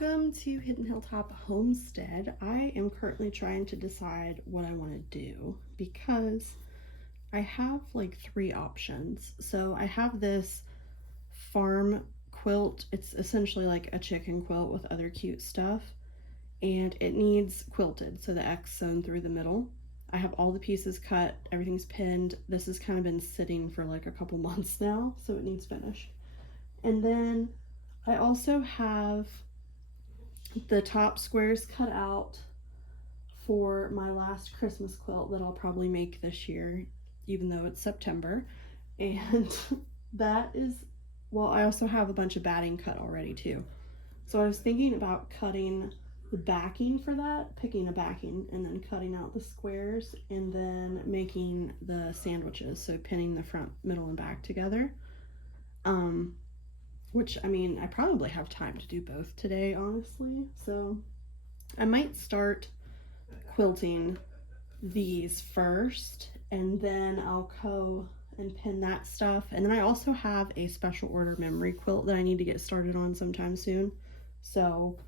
Welcome to Hidden Hilltop Homestead. I am currently trying to decide what I want to do because I have like three options. So I have this farm quilt. It's essentially like a chicken quilt with other cute stuff, and it needs quilted, so the X sewn through the middle. I have all the pieces cut, everything's pinned. This has kind of been sitting for like a couple months now, so it needs finished. And then I also have the top squares cut out for my last Christmas quilt that I'll probably make this year, even though it's September. And that is, well, I also have a bunch of batting cut already too. So I was thinking about cutting the backing for that, picking a backing and then cutting out the squares and then making the sandwiches. So pinning the front, middle, and back together. Which, I mean, I probably have time to do both today, honestly. So I might start quilting these first, and then I'll go and pin that stuff. And then I also have a special order memory quilt that I need to get started on sometime soon. So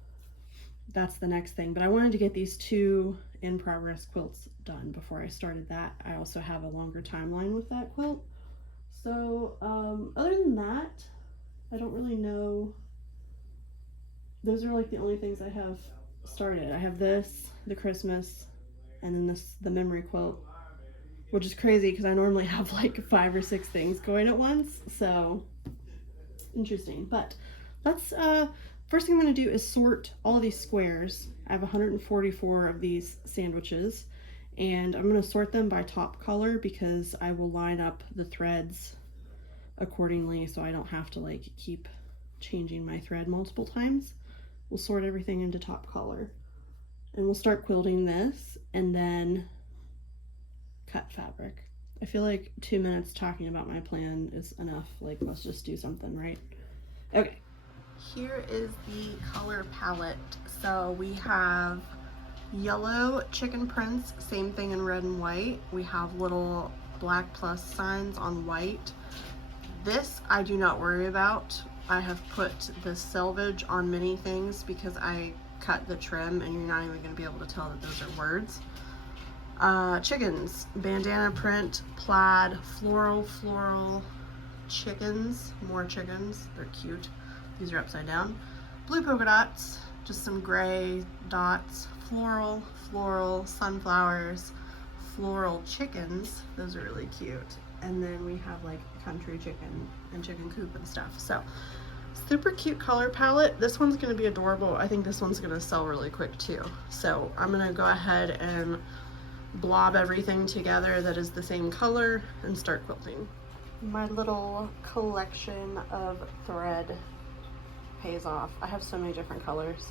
that's the next thing. But I wanted to get these two in progress quilts done before I started that. I also have a longer timeline with that quilt. So other than that, I don't really know. Those are like the only things I have started. I have this, the Christmas, and then this, the memory quilt, which is crazy because I normally have like 5 or 6 things going at once. So interesting. But let's, first thing I'm going to do is sort all of these squares. I have 144 of these sandwiches, and I'm going to sort them by top color because I will line up the threads accordingly so I don't have to like keep changing my thread multiple times. We'll sort everything into top color and we'll start quilting this and then cut fabric. I feel like 2 minutes talking about my plan is enough. Like, let's just do something, right? Okay, here is the color palette. So we have yellow chicken prints, same thing in red and white. We have little black plus signs on white. This I do not worry about. I have put the selvage on many things because I cut the trim and you're not even going to be able to tell that those are words. Chickens, bandana print, plaid, floral, chickens, more chickens, they're cute. These are upside down. Blue polka dots, just some gray dots, floral, sunflowers, floral chickens, those are really cute. And then we have like country chicken and chicken coop and stuff. So super cute color palette. This one's going to be adorable. I think this one's going to sell really quick too. So I'm going to go ahead and blob everything together that is the same color and start quilting. My little collection of thread pays off. I have so many different colors.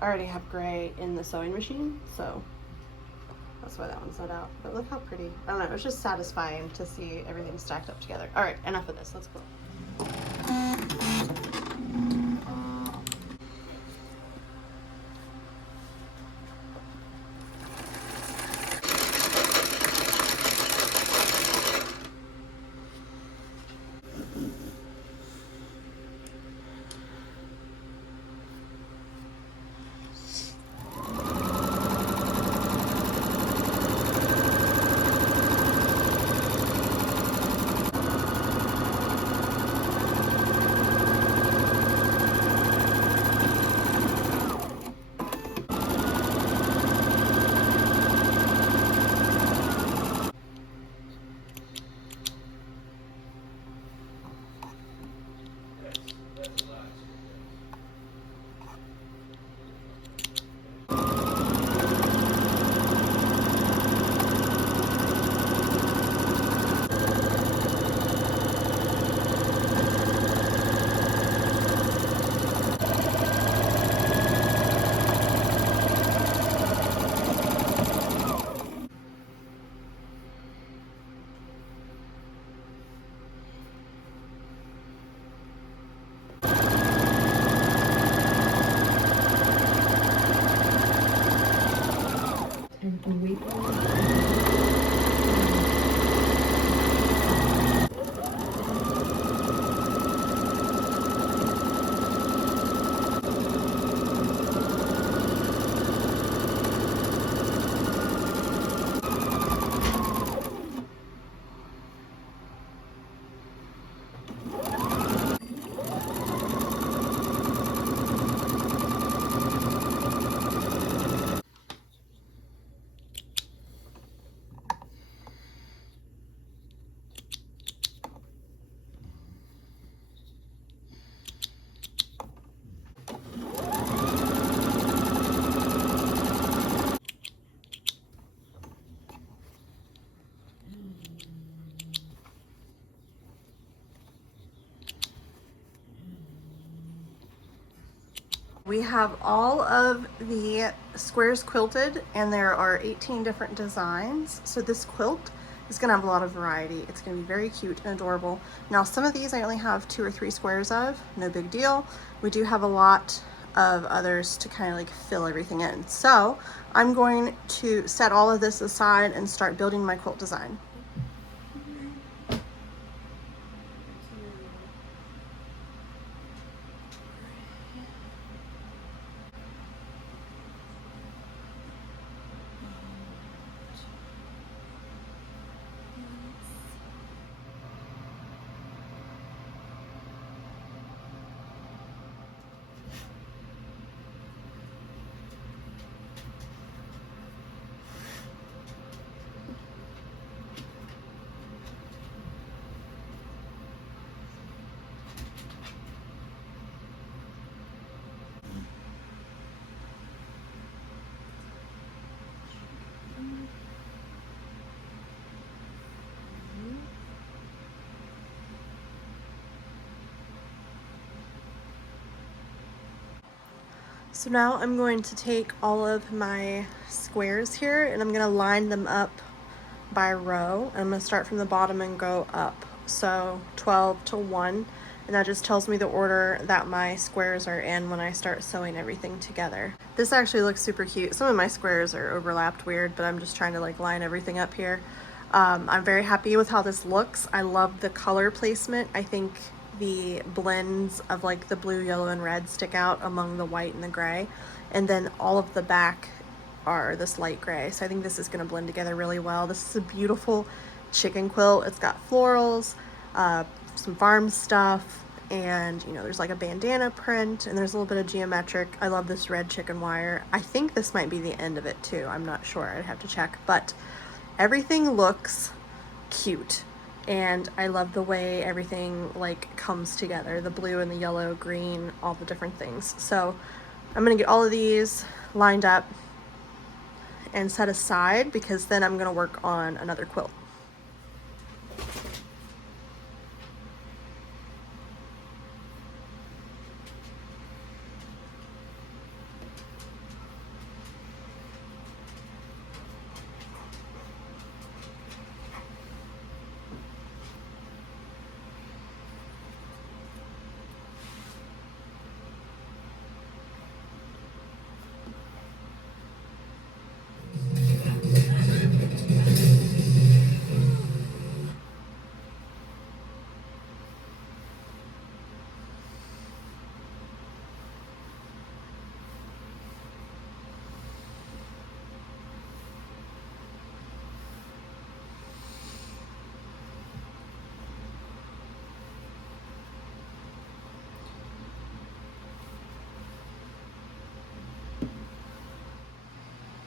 I already have gray in the sewing machine, so that's why that one's not out. But look how pretty. I don't know, it's just satisfying to see everything stacked up together. All right, enough of this, let's go. We have all of the squares quilted, and there are 18 different designs. So this quilt is gonna have a lot of variety. It's gonna be very cute and adorable. Now, some of these I only have 2 or 3 squares of, no big deal. We do have a lot of others to kind of like fill everything in. So I'm going to set all of this aside and start building my quilt design. So now I'm going to take all of my squares here and I'm gonna line them up by row. I'm gonna start from the bottom and go up. So 12 to 1, and that just tells me the order that my squares are in when I start sewing everything together. This actually looks super cute. Some of my squares are overlapped weird, but I'm just trying to like line everything up here. I'm very happy with how this looks. I love the color placement. I think the blends of like the blue, yellow, and red stick out among the white and the gray, and then all of the back are this light gray. So I think this is going to blend together really well. This is a beautiful chicken quilt. It's got florals, some farm stuff, and you know, there's like a bandana print, and there's a little bit of geometric. I love this red chicken wire. I think this might be the end of it too. I'm not sure. I'd have to check, but everything looks cute. And I love the way everything like comes together, the blue and the yellow, green, all the different things. So I'm gonna get all of these lined up and set aside, because then I'm gonna work on another quilt.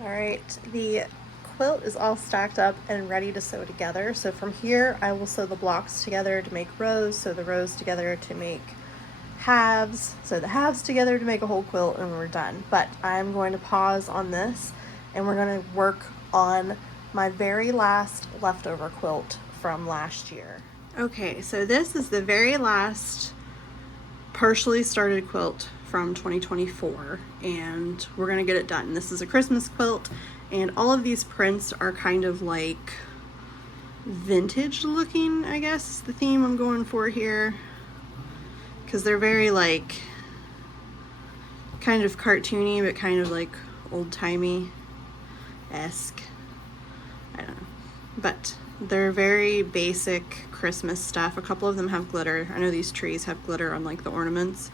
All right, the quilt is all stacked up and ready to sew together. So from here, I will sew the blocks together to make rows, sew the rows together to make halves, sew the halves together to make a whole quilt, and we're done. But I'm going to pause on this, and we're going to work on my very last leftover quilt from last year. Okay, so this is the very last partially started quilt from 2024, and we're gonna get it done. This is a Christmas quilt, and all of these prints are kind of like vintage looking, I guess is the theme I'm going for here, because they're very like kind of cartoony but kind of like old-timey-esque. I don't know, but they're very basic Christmas stuff. A couple of them have glitter. I know these trees have glitter on like the ornaments.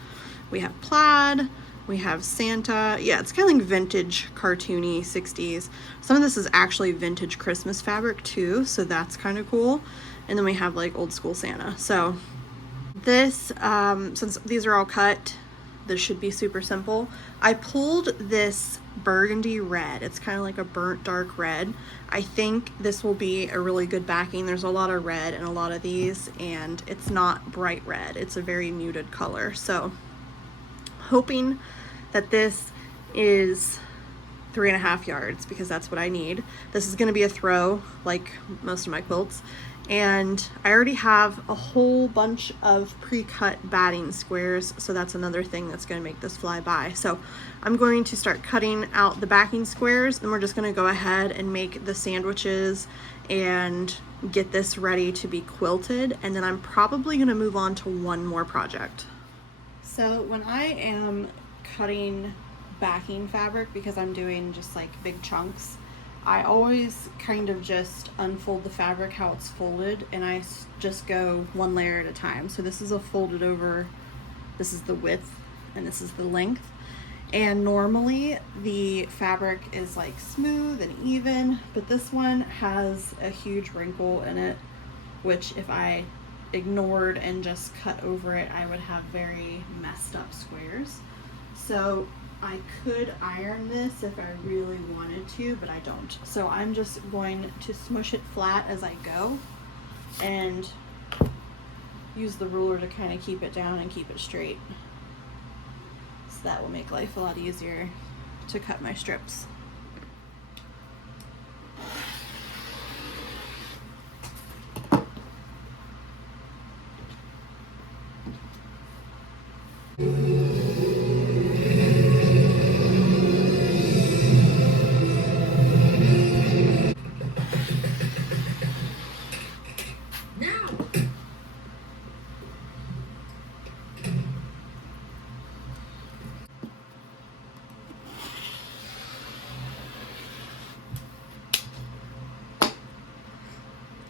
We have plaid, we have Santa. Yeah, it's kind of like vintage, cartoony 60s. Some of this is actually vintage Christmas fabric too, so that's kind of cool. And then we have like old school Santa. So this, since these are all cut, this should be super simple. I pulled this burgundy red. It's kind of like a burnt dark red. I think this will be a really good backing. There's a lot of red in a lot of these, and it's not bright red. It's a very muted color. So hoping that this is 3.5 yards because that's what I need. This is going to be a throw like most of my quilts. And I already have a whole bunch of pre-cut batting squares, so that's another thing that's going to make this fly by. So I'm going to start cutting out the backing squares, and we're just going to go ahead and make the sandwiches and get this ready to be quilted, and then I'm probably going to move on to one more project. So when I am cutting backing fabric, because I'm doing just like big chunks, I always kind of just unfold the fabric how it's folded, and I just go one layer at a time. So this is a folded over, this is the width, and this is the length. And normally the fabric is like smooth and even, but this one has a huge wrinkle in it, which if I ignored and just cut over it, I would have very messed up squares. So I could iron this if I really wanted to, but I don't. So I'm just going to smush it flat as I go and use the ruler to kind of keep it down and keep it straight. So that will make life a lot easier to cut my strips.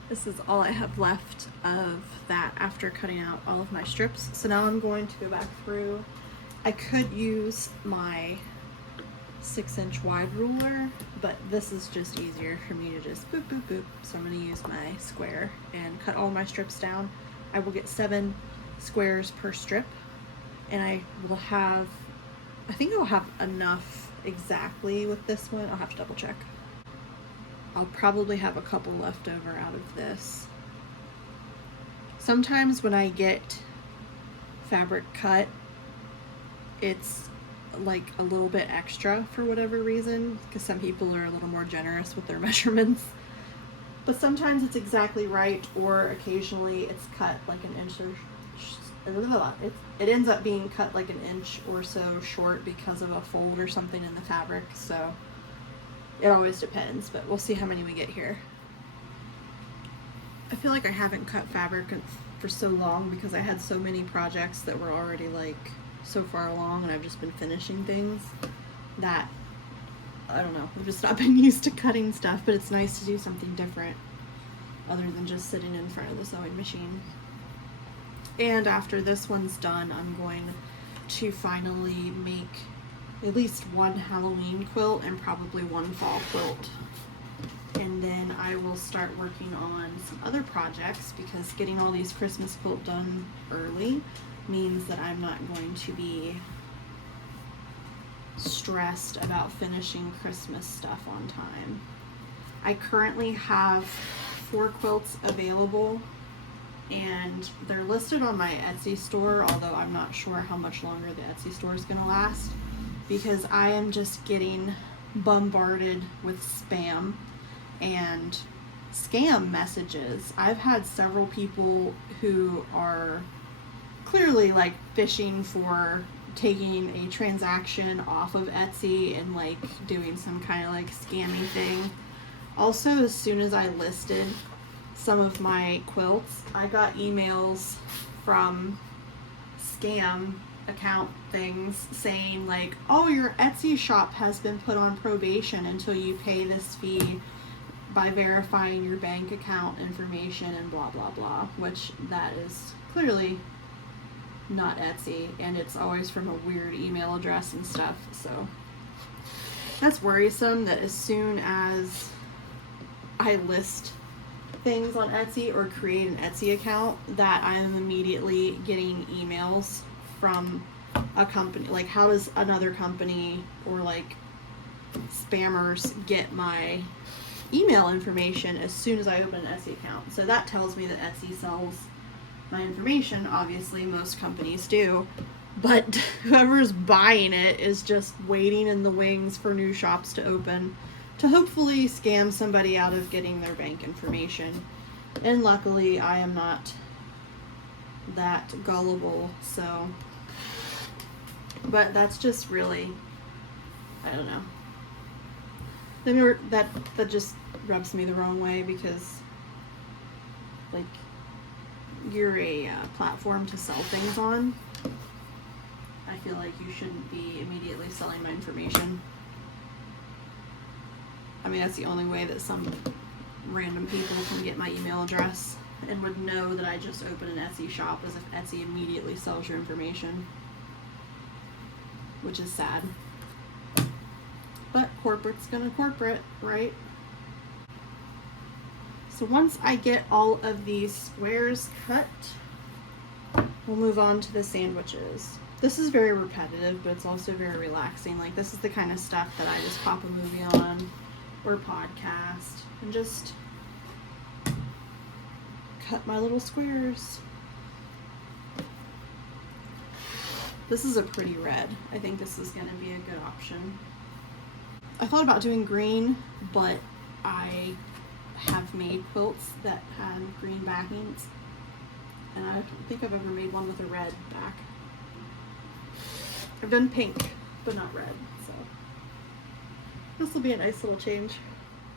This is all I have left of that after cutting out all of my strips. So now I'm going to go back through. I could use my 6-inch wide ruler, but this is just easier for me to just boop, boop, boop. So I'm going to use my square and cut all my strips down. I will get 7 squares per strip, and I will have, I think I'll have enough exactly with this one. I'll have to double check. I'll probably have a couple left over out of this. Sometimes when I get fabric cut, it's like a little bit extra for whatever reason, because some people are a little more generous with their measurements. But sometimes it's exactly right, or occasionally it's cut like an inch or it ends up being cut like an inch or so short because of a fold or something in the fabric. So it always depends, but we'll see how many we get here. I feel like I haven't cut fabric for so long because I had so many projects that were already like so far along, and I've just been finishing things that, I don't know, I've just not been used to cutting stuff, but it's nice to do something different other than just sitting in front of the sewing machine. And after this one's done, I'm going to finally make at least one Halloween quilt and probably one fall quilt. And then I will start working on some other projects, because getting all these Christmas quilts done early means that I'm not going to be stressed about finishing Christmas stuff on time. I currently have 4 quilts available, and they're listed on my Etsy store, although I'm not sure how much longer the Etsy store is going to last, because I am just getting bombarded with spam and scam messages. I've had several people who are clearly like fishing for taking a transaction off of Etsy and like doing some kind of like scammy thing. Also, as soon as I listed some of my quilts, I got emails from scam account things saying like, oh, your Etsy shop has been put on probation until you pay this fee by verifying your bank account information and blah blah blah, which that is clearly not Etsy, and it's always from a weird email address and stuff. So that's worrisome that as soon as I list things on Etsy or create an Etsy account, that I am immediately getting emails from a company. Like, how does another company or like spammers get my email information as soon as I open an Etsy account? So that tells me that Etsy sells my information. Obviously most companies do, but whoever's buying it is just waiting in the wings for new shops to open to hopefully scam somebody out of getting their bank information. And luckily I am not that gullible, so, but that's just really, I don't know. That just rubs me the wrong way, because like, you're a platform to sell things on. I feel like you shouldn't be immediately selling my information. I mean, that's the only way that some random people can get my email address and would know that I just opened an Etsy shop, as if Etsy immediately sells your information, which is sad. But corporate's gonna corporate, right? So once I get all of these squares cut, we'll move on to the sandwiches. This is very repetitive, but it's also very relaxing. Like, this is the kind of stuff that I just pop a movie on or podcast and just cut my little squares. This is a pretty red. I think this is going to be a good option. I thought about doing green, but I have made quilts that have green backings, and I don't think I've ever made one with a red back. I've done pink, but not red, so this will be a nice little change.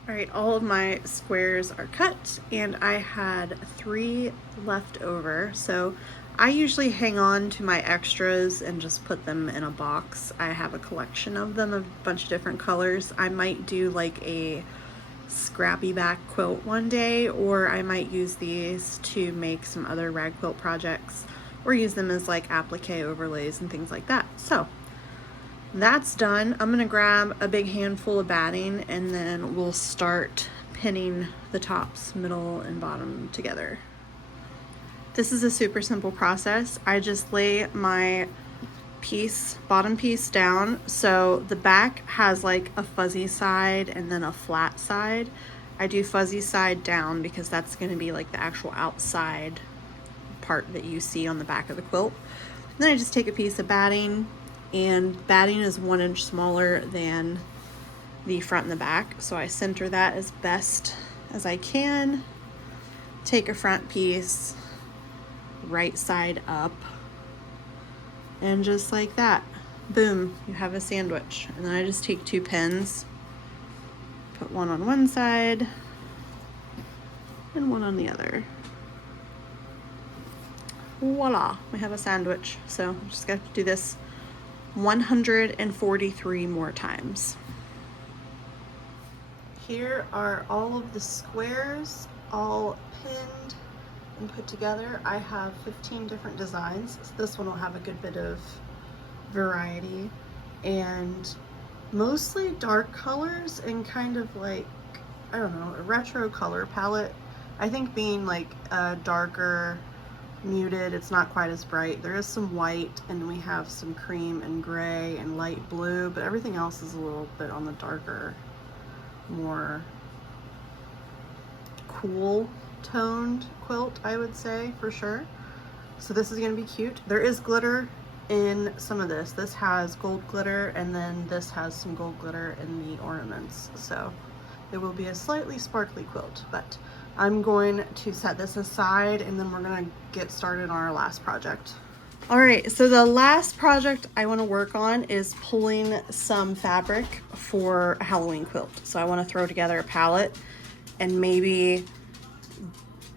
All right, all of my squares are cut, and I had 3 left over, so I usually hang on to my extras and just put them in a box. I have a collection of them, of a bunch of different colors. I might do like a scrappy back quilt one day, or I might use these to make some other rag quilt projects, or use them as like applique overlays and things like that. So that's done. I'm gonna grab a big handful of batting, and then we'll start pinning the tops, middle and bottom together. This is a super simple process. I just lay my bottom piece down, so the back has like a fuzzy side and then a flat side. I do fuzzy side down because that's going to be like the actual outside part that you see on the back of the quilt. And then I just take a piece of batting, and batting is 1 inch smaller than the front and the back, so I center that as best as I can. Take a front piece, right side up, and just like that, boom, you have a sandwich. And then I just take 2 pins, put one on one side and one on the other. Voila, we have a sandwich. So I'm just going to do this 143 more times. Here are all of the squares all pinned and put together. I have 15 different designs, so this one will have a good bit of variety, and mostly dark colors and kind of like, I don't know, a retro color palette. I think being like a darker muted, it's not quite as bright. There is some white, and we have some cream and gray and light blue, but everything else is a little bit on the darker, more cool toned quilt, I would say, for sure. So this is going to be cute. There is glitter in some of this. This has gold glitter, and then this has some gold glitter in the ornaments, so it will be a slightly sparkly quilt. But I'm going to set this aside, and then we're going to get started on our last project. All right, so the last project I want to work on is pulling some fabric for a Halloween quilt. So I want to throw together a palette, and maybe,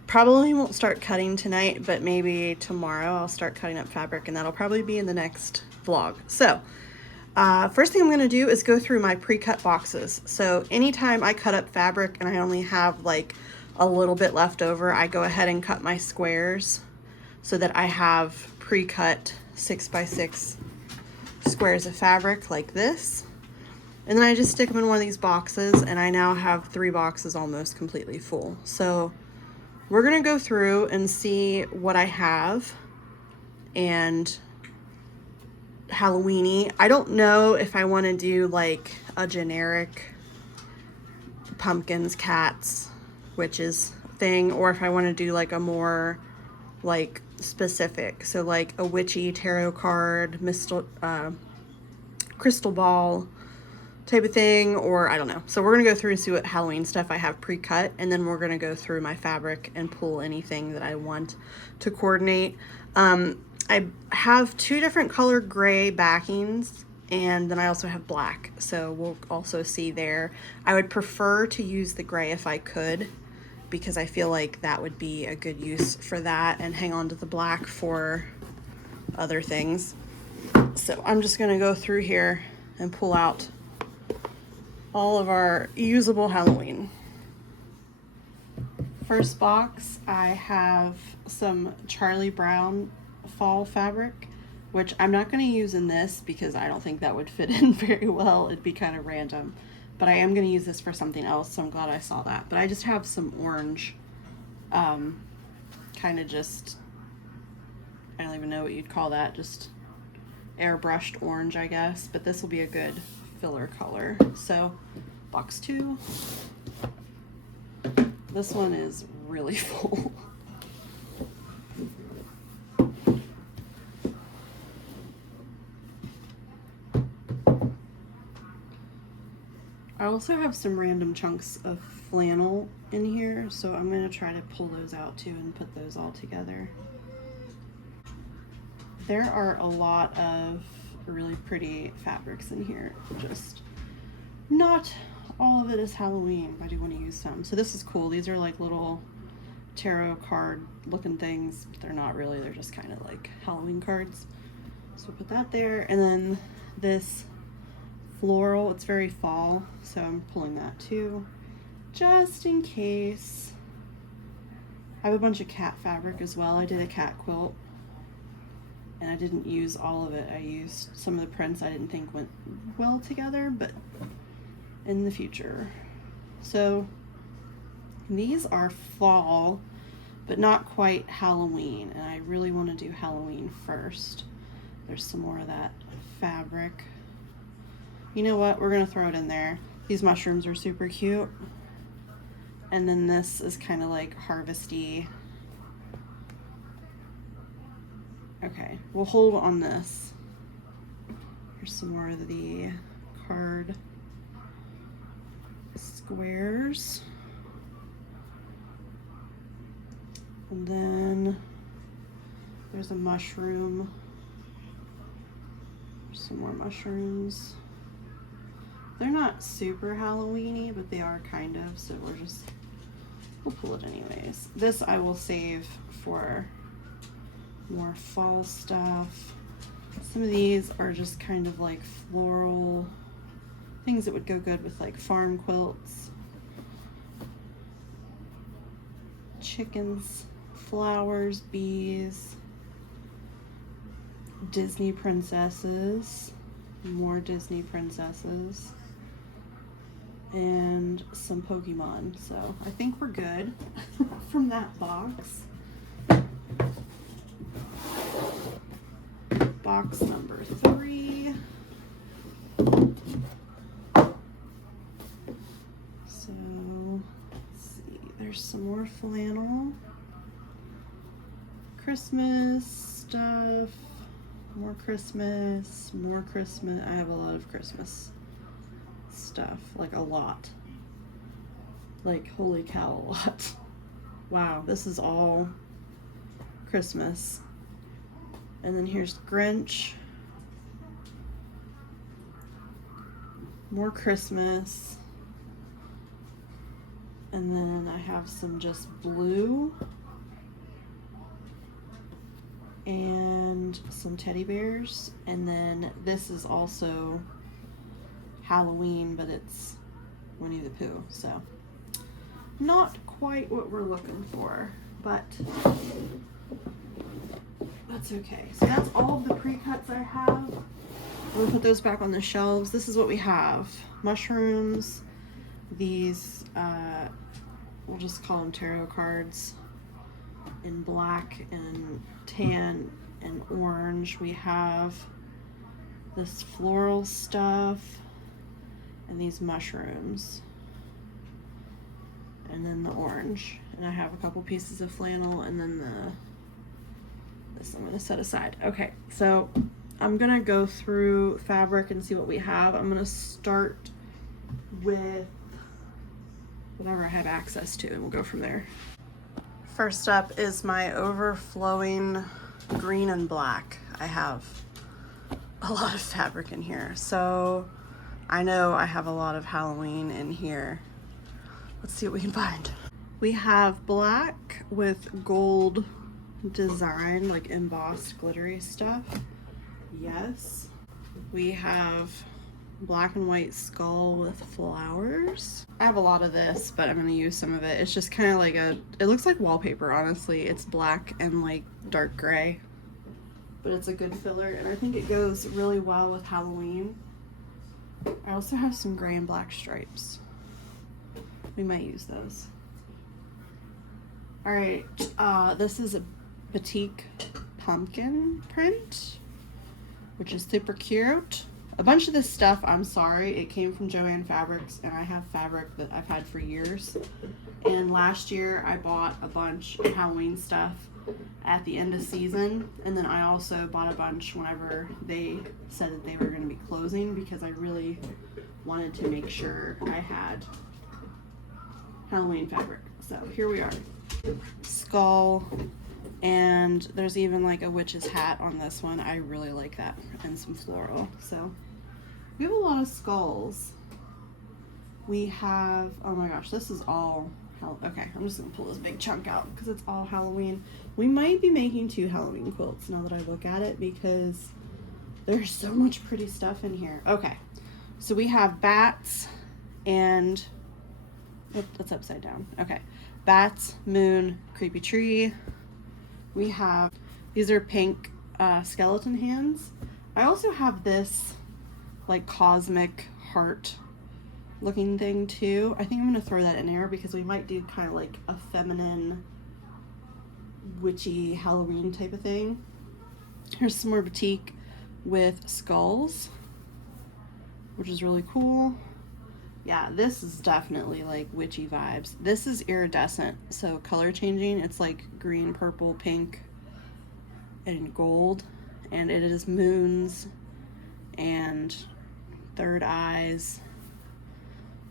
probably won't start cutting tonight, but maybe tomorrow I'll start cutting up fabric, and that'll probably be in the next vlog. So first thing I'm going to do is go through my pre-cut boxes. So anytime I cut up fabric and I only have like a little bit left over, I go ahead and cut my squares so that I have pre-cut 6x6 squares of fabric like this. And then I just stick them in one of these boxes, and I now have 3 boxes almost completely full. So we're gonna go through and see what I have and Halloweeny. I don't know if I want to do like a generic pumpkins, cats, witches thing, or if I want to do like a more like specific. So like a witchy tarot card, crystal ball type of thing, or I don't know. So we're gonna go through and see what Halloween stuff I have pre-cut, and then we're gonna go through my fabric and pull anything that I want to coordinate. I have 2 different color gray backings, and then I also have black, so we'll also see there. I would prefer to use the gray if I could, because I feel like that would be a good use for that, and hang on to the black for other things. So I'm just gonna go through here and pull out all of our usable Halloween. First box, I have some Charlie Brown fall fabric, which I'm not going to use in this because I don't think that would fit in very well. It'd be kind of random, but I am going to use this for something else, so I'm glad I saw that. But I just have some orange, kind of just, I don't even know what you'd call that, just airbrushed orange, I guess, but this will be a good filler color. So box 2, this one is really full. I also have some random chunks of flannel in here, so I'm going to try to pull those out too and put those all together. There are a lot of really pretty fabrics in here, just not all of it is Halloween, but I do want to use some. So this is cool. These are like little tarot card looking things. They're not really, they're just kind of like Halloween cards. So we'll put that there. And then this floral, it's very fall, so I'm pulling that too, just in case. I have a bunch of cat fabric as well. I did a cat quilt, and I didn't use all of it. I used some of the prints I didn't think went well together, but in the future. So these are fall, but not quite Halloween, and I really want to do Halloween first. There's some more of that fabric. You know what? We're going to throw it in there. These mushrooms are super cute. And then this is kind of like harvesty. Okay, we'll hold on this. Here's some more of the card squares. And then there's a mushroom. There's some more mushrooms. They're not super Halloween-y, but they are kind of, so we'll pull it anyways. This I will save for more fall stuff. Some of these are just kind of like floral things that would go good with like farm quilts. Chickens, flowers, bees, Disney princesses, more Disney princesses, and some Pokemon. So I think we're good from that box. Box number 3. So let's see, there's some more flannel, Christmas stuff, more Christmas, more Christmas. I have a lot of Christmas stuff, like a lot. Like, holy cow, a lot. Wow, this is all Christmas. And then here's Grinch. More Christmas. And then I have some just blue. And some teddy bears. And then this is also Halloween, but it's Winnie the Pooh. So not quite what we're looking for, but that's okay. So that's all of the pre-cuts I have. We'll put those back on the shelves. This is what we have. Mushrooms, these, we'll just call them tarot cards in black and tan and orange. We have this floral stuff and these mushrooms. And then the orange. And I have a couple pieces of flannel and then This I'm gonna set aside. Okay, so I'm gonna go through fabric and see what we have. I'm gonna start with whatever I have access to, and we'll go from there. First up is my overflowing green and black. I have a lot of fabric in here, so I know I have a lot of Halloween in here. Let's see what we can find. We have black with gold design, like embossed glittery stuff. Yes. We have black and white skull with flowers. I have a lot of this, but I'm gonna use some of it. It's just kind of like it looks like wallpaper, honestly. It's black and like dark gray, but it's a good filler, and I think it goes really well with Halloween. I also have some gray and black stripes. We might use those. All right, this is a batik pumpkin print, which is super cute. A bunch of this stuff, I'm sorry, it came from Joann Fabrics, and I have fabric that I've had for years. And last year I bought a bunch of Halloween stuff at the end of season, and then I also bought a bunch whenever they said that they were going to be closing, because I really wanted to make sure I had Halloween fabric. So here we are. Skull, and there's even like a witch's hat on this one. I really like that, and some floral. So we have a lot of skulls. We have, oh my gosh, this is all okay, I'm just gonna pull this big chunk out because it's all Halloween. We might be making 2 Halloween quilts now that I look at it, because there's so much pretty stuff in here. Okay, so we have bats and that's upside down. Okay, bats, moon, creepy tree. We have, these are pink skeleton hands. I also have this like cosmic heart looking thing too. I think I'm gonna throw that in there because we might do kind of like a feminine witchy Halloween type of thing. Here's some more batik with skulls, which is really cool. Yeah, this is definitely like witchy vibes. This is iridescent, so color changing. It's like green, purple, pink, and gold. And it is moons and third eyes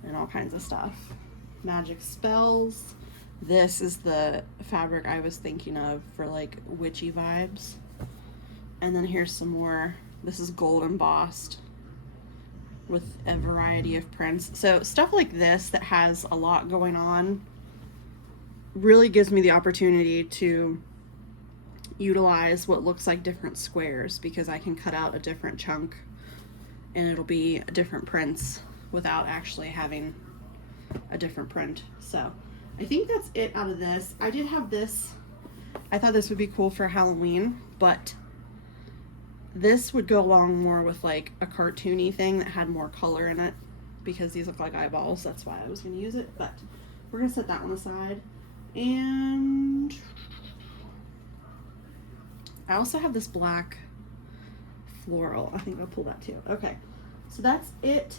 and all kinds of stuff. Magic spells. This is the fabric I was thinking of for like witchy vibes. And then here's some more. This is gold embossed with a variety of prints. So stuff like this that has a lot going on really gives me the opportunity to utilize what looks like different squares, because I can cut out a different chunk and it'll be different prints without actually having a different print. So I think that's it out of this. I did have this. I thought this would be cool for Halloween, but this would go along more with like a cartoony thing that had more color in it, because these look like eyeballs. That's why I was going to use it, but we're going to set that one aside. And I also have this black floral. I think I'll pull that too. Okay, so that's it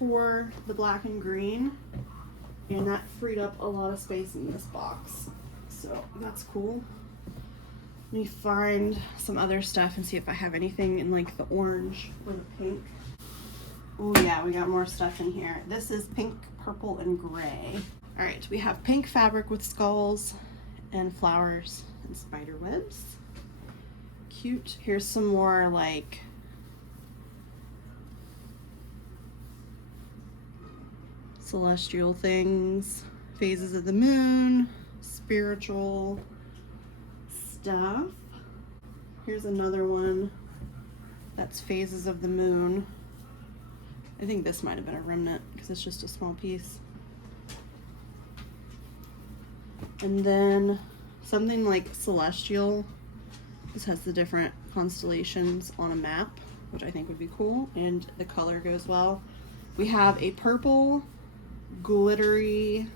for the black and green, and that freed up a lot of space in this box, so that's cool. Let me find some other stuff and see if I have anything in like the orange or the pink. Oh yeah, we got more stuff in here. This is pink, purple, and gray. All right, we have pink fabric with skulls and flowers and spider webs. Cute. Here's some more like celestial things, phases of the moon, spiritual stuff. Here's another one that's phases of the moon. I think this might have been a remnant because it's just a small piece. And then something like celestial. This has the different constellations on a map, which I think would be cool, and the color goes well. We have a purple glittery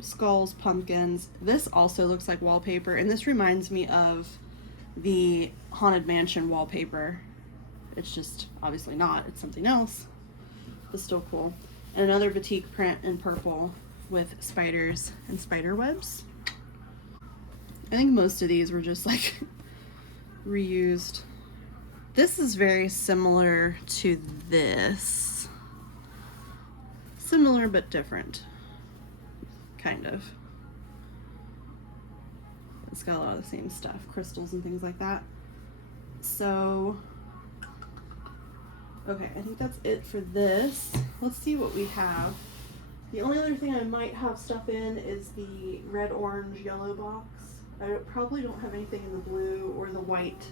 skulls, pumpkins. This also looks like wallpaper, and this reminds me of the Haunted Mansion wallpaper. It's just obviously not, it's something else, but still cool. And another batik print in purple with spiders and spider webs. I think most of these were just like reused. This is very similar to this. Similar but different, kind of. It's got a lot of the same stuff, crystals and things like that. So, okay, I think that's it for this. Let's see what we have. The only other thing I might have stuff in is the red, orange, yellow box. I probably don't have anything in the blue or the white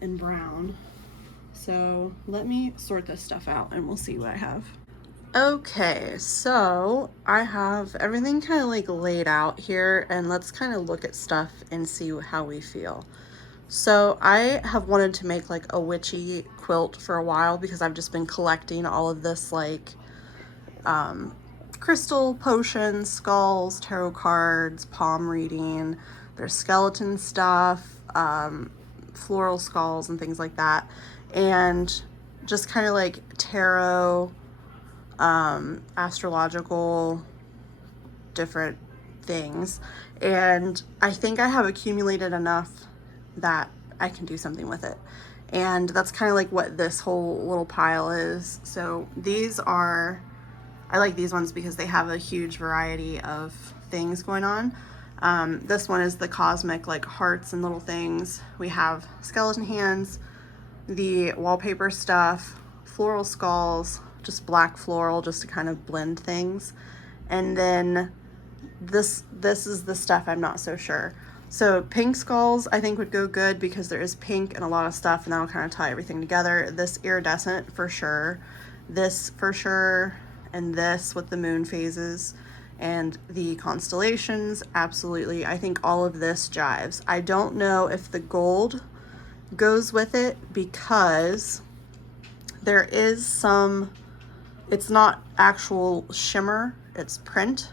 and brown. So let me sort this stuff out and we'll see what I have. Okay, so I have everything kind of like laid out here, and let's kind of look at stuff and see how we feel. So I have wanted to make like a witchy quilt for a while because I've just been collecting all of this like crystal potions, skulls, tarot cards, palm reading, there's skeleton stuff, floral skulls and things like that, and just kind of like tarot, astrological, different things. And I think I have accumulated enough that I can do something with it. And that's kind of like what this whole little pile is. So these are, I like these ones because they have a huge variety of things going on. This one is the cosmic, like hearts and little things. We have skeleton hands, the wallpaper stuff, floral skulls, just black floral just to kind of blend things. And then this is the stuff I'm not so sure. So pink skulls I think would go good because there is pink and a lot of stuff, and that'll kind of tie everything together. This iridescent for sure, this for sure, and this with the moon phases and the constellations, absolutely. I think all of this jives. I don't know if the gold goes with it because there is some, it's not actual shimmer, it's print,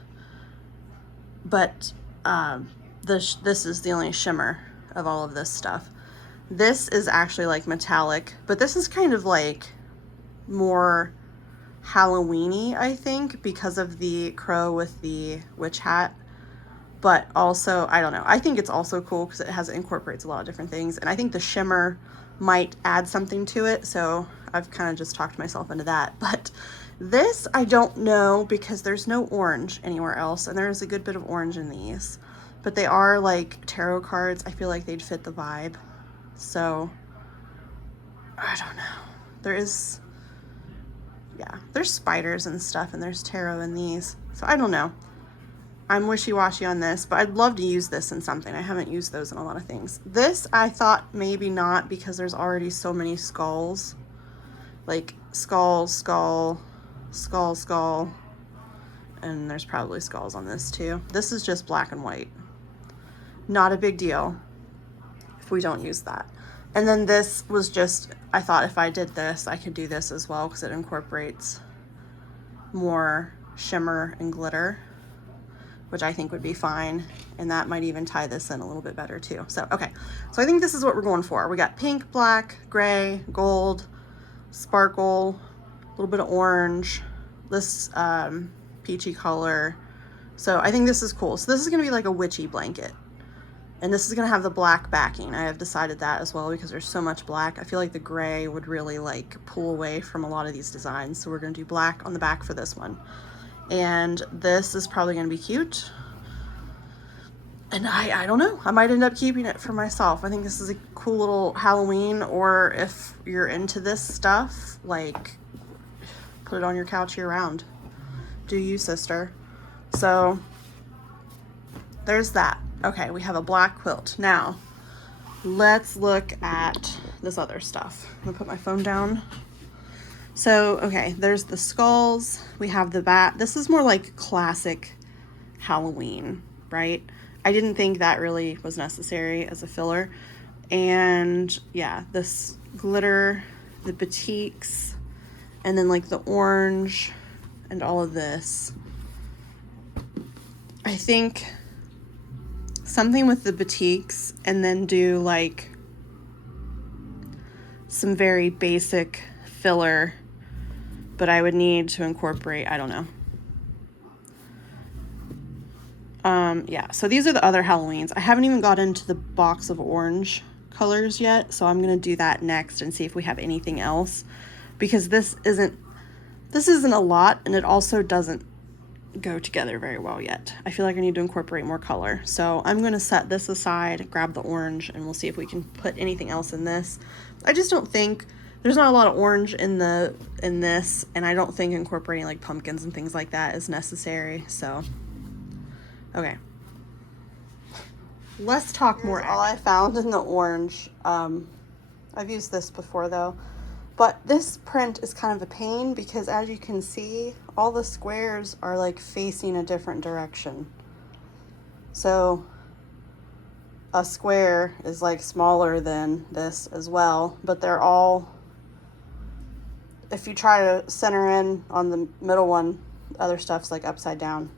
but this is the only shimmer of all of this stuff. This is actually like metallic, but this is kind of like more Halloween-y, I think, because of the crow with the witch hat. But also, I don't know, I think it's also cool because it incorporates a lot of different things, and I think the shimmer might add something to it, so I've kind of just talked myself into that. But this I don't know because there's no orange anywhere else, and there's a good bit of orange in these, but they are like tarot cards. I feel like they'd fit the vibe, so I don't know. There's spiders and stuff, and there's tarot in these, so I don't know. I'm wishy-washy on this, but I'd love to use this in something. I haven't used those in a lot of things. This I thought maybe not because there's already so many skulls, like skull, skull, skull, skull, and there's probably skulls on this too. This is just black and white. Not a big deal if we don't use that. And then this was just, I thought if I did this, I could do this as well because it incorporates more shimmer and glitter, which I think would be fine. And that might even tie this in a little bit better too. So, okay. So I think this is what we're going for. We got pink, black, gray, gold, sparkle, a little bit of orange, this peachy color. So I think this is cool. So this is gonna be like a witchy blanket. And this is gonna have the black backing. I have decided that as well because there's so much black. I feel like the gray would really like pull away from a lot of these designs. So we're gonna do black on the back for this one. And this is probably gonna be cute. And I don't know, I might end up keeping it for myself. I think this is a cool little Halloween, or if you're into this stuff, like put it on your couch year round. Do you, sister? So there's that. Okay, we have a black quilt. Now, let's look at this other stuff. I'm gonna put my phone down. So, okay, there's the skulls. We have the bat. This is more like classic Halloween, right? I didn't think that really was necessary as a filler. And yeah, this glitter, the batiks, and then like the orange and all of this. I think something with the batiks, and then do like some very basic filler, but I would need to incorporate, I don't know. Yeah, so these are the other Halloweens. I haven't even got into the box of orange colors yet, so I'm gonna do that next and see if we have anything else, because this isn't a lot, and it also doesn't go together very well yet. I feel like I need to incorporate more color, so I'm gonna set this aside, grab the orange, and we'll see if we can put anything else in this. I just don't think there's not a lot of orange in this, and I don't think incorporating like pumpkins and things like that is necessary. So okay, let's talk more. All I found in the orange. I've used this before though, but this print is kind of a pain because, as you can see, all the squares are like facing a different direction. So a square is like smaller than this as well, but they're all, if you try to center in on the middle one, the other stuff's like upside down.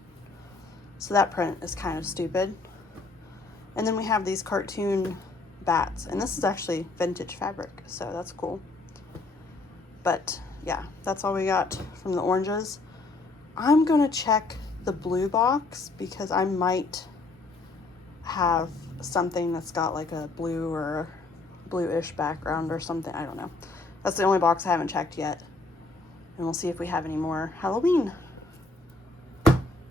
So that print is kind of stupid. And then we have these cartoon bats, and this is actually vintage fabric, so that's cool. But yeah, that's all we got from the oranges. I'm gonna check the blue box because I might have something that's got like a blue or bluish background or something. I don't know. That's the only box I haven't checked yet. And we'll see if we have any more Halloween.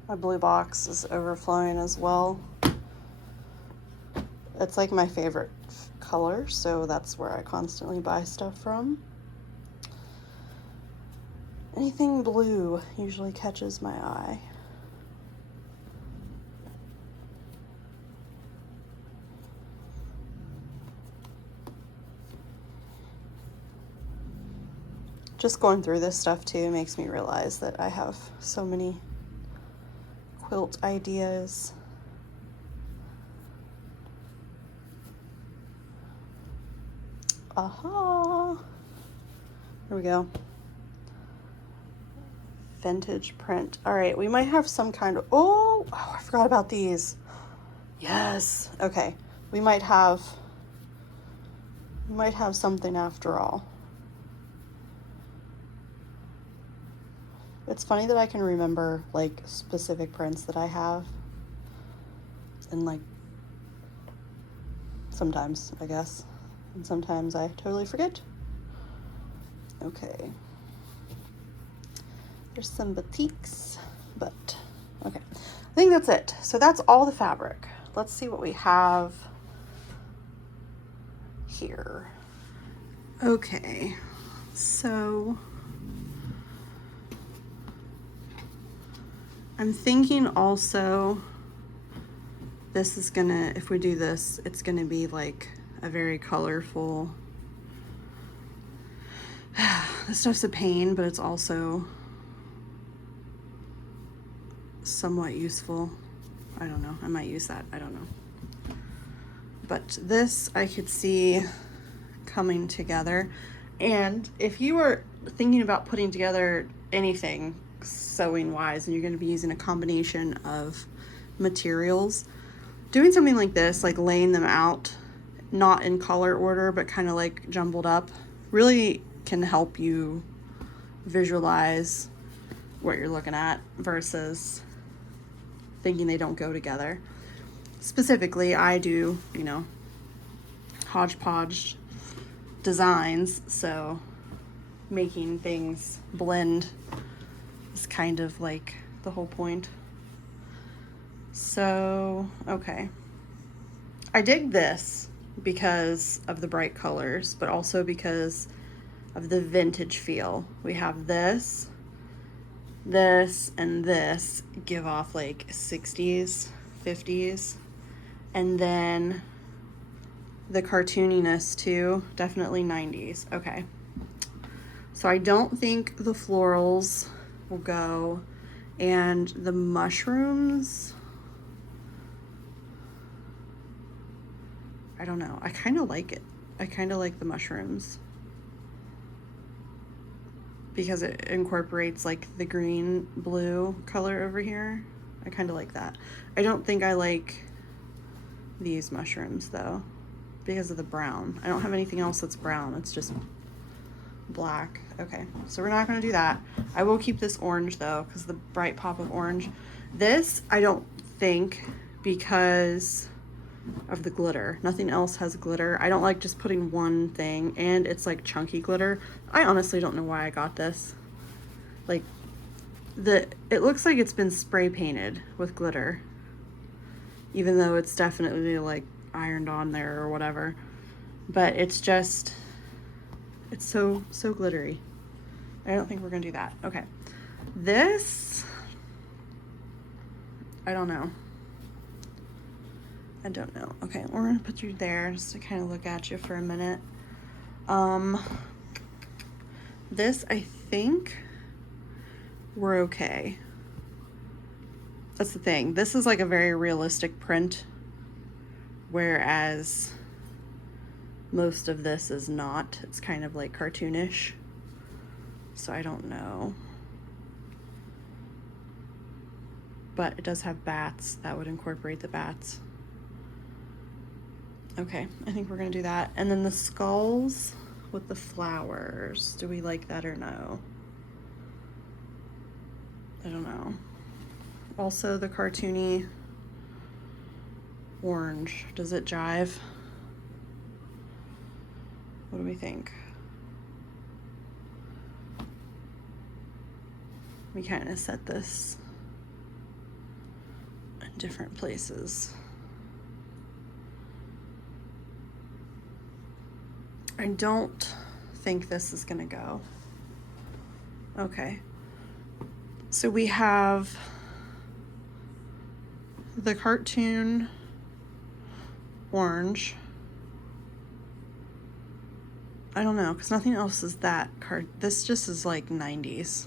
My blue box is overflowing as well. It's like my favorite color, so that's where I constantly buy stuff from. Anything blue usually catches my eye. Just going through this stuff too makes me realize that I have so many quilt ideas. Aha! Here we go. Vintage print. All right, we might have some kind of, oh, I forgot about these. Yes. Okay, we might have something after all. It's funny that I can remember like specific prints that I have, and like sometimes, I guess, and sometimes I totally forget. Okay. There's some batiks, but okay. I think that's it. So that's all the fabric. Let's see what we have here. Okay, so I'm thinking also this is gonna, if we do this, it's gonna be like a very colorful, this stuff's a pain, but it's also somewhat useful. I don't know, I might use that, I don't know. But this I could see coming together. And if you were thinking about putting together anything sewing wise and you're going to be using a combination of materials, doing something like this, like laying them out not in color order but kind of like jumbled up, really can help you visualize what you're looking at versus thinking they don't go together. Specifically, I do, you know, hodgepodge designs, so making things blend is kind of like the whole point. So, okay. I dig this because of the bright colors, but also because of the vintage feel. We have this, and this give off like 60s, 50s, and then the cartooniness too, definitely 90s. Okay, so I don't think the florals will go, and the mushrooms, I don't know, I kind of like it. I kind of like the mushrooms because it incorporates like the green blue color over here. I kind of like that. I don't think I like these mushrooms though because of the brown. I don't have anything else that's brown. It's just black. Okay, so we're not going to do that. I will keep this orange though because the bright pop of orange. This I don't think, because of the glitter. Nothing else has glitter. I don't like just putting one thing, and it's like chunky glitter. I honestly don't know why I got this. Like, it looks like it's been spray painted with glitter, even though it's definitely like ironed on there or whatever. But it's just, it's so glittery. I don't think we're gonna do that. Okay, this, I don't know. I don't know. Okay, we're gonna put you there just to kind of look at you for a minute. This, I think we're okay. That's the thing. This is like a very realistic print, whereas most of this is not. It's kind of like cartoonish. So I don't know. But it does have bats. That would incorporate the bats. Okay, I think we're gonna do that. And then the skulls with the flowers. Do we like that or no? I don't know. Also the cartoony orange. Does it jive? What do we think? We kind of set this in different places. I don't think this is gonna go. Okay. So we have the cartoon orange. I don't know, because nothing else is that this just is like 90s.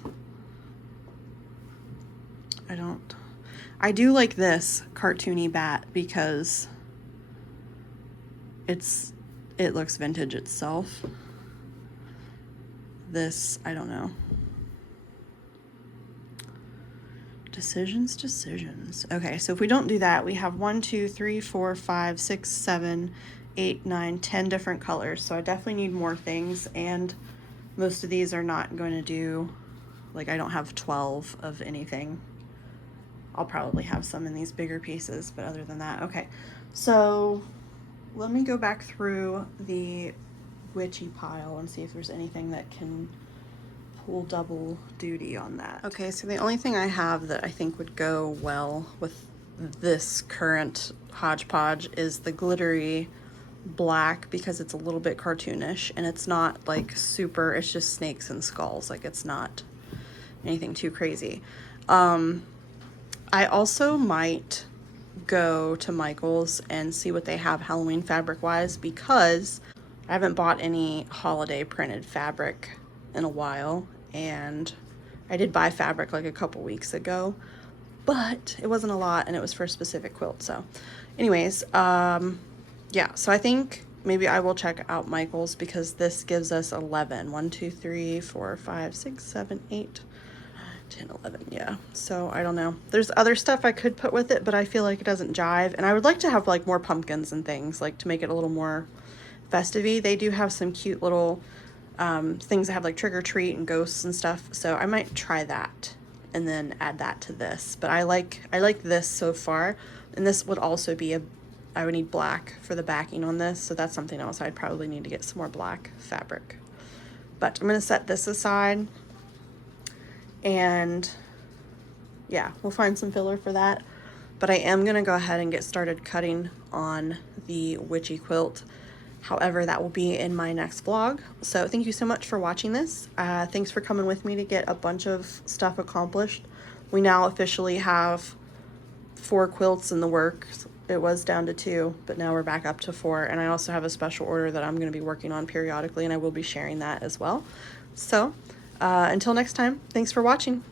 I do like this cartoony bat because it looks vintage itself. This, I don't know. Decisions. Okay, so if we don't do that, we have 1, 2, 3, 4, 5, 6, 7, 8, 9, 10 different colors. So I definitely need more things, and most of these are not going to do, like I don't have 12 of anything. I'll probably have some in these bigger pieces, but other than that, okay. So let me go back through the witchy pile and see if there's anything that can pull double duty on that. Okay, so the only thing I have that I think would go well with this current hodgepodge is the glittery black, because it's a little bit cartoonish and it's not like super, it's just snakes and skulls, like it's not anything too crazy. I also might go to Michael's and see what they have Halloween fabric wise, because I haven't bought any holiday printed fabric in a while, and I did buy fabric like a couple weeks ago, but it wasn't a lot and it was for a specific quilt. So anyways, yeah, so I think maybe I will check out Michael's, because this gives us 11. 1, 2, 3, 4, 5, 6, 7, 8, 10, 11. Yeah, so I don't know. There's other stuff I could put with it, but I feel like it doesn't jive, and I would like to have like more pumpkins and things, like to make it a little more festive-y. They do have some cute little things that have like trick or treat and ghosts and stuff, so I might try that and then add that to this. But I like this so far, and this would also be I would need black for the backing on this, so that's something else I'd probably need to get some more black fabric. But I'm gonna set this aside, and yeah, we'll find some filler for that. But I am gonna go ahead and get started cutting on the witchy quilt. However, that will be in my next vlog. So thank you so much for watching this. Thanks for coming with me to get a bunch of stuff accomplished. We now officially have 4 quilts in the works. It was down to 2, but now we're back up to 4. And I also have a special order that I'm going to be working on periodically, and I will be sharing that as well. So until next time, thanks for watching.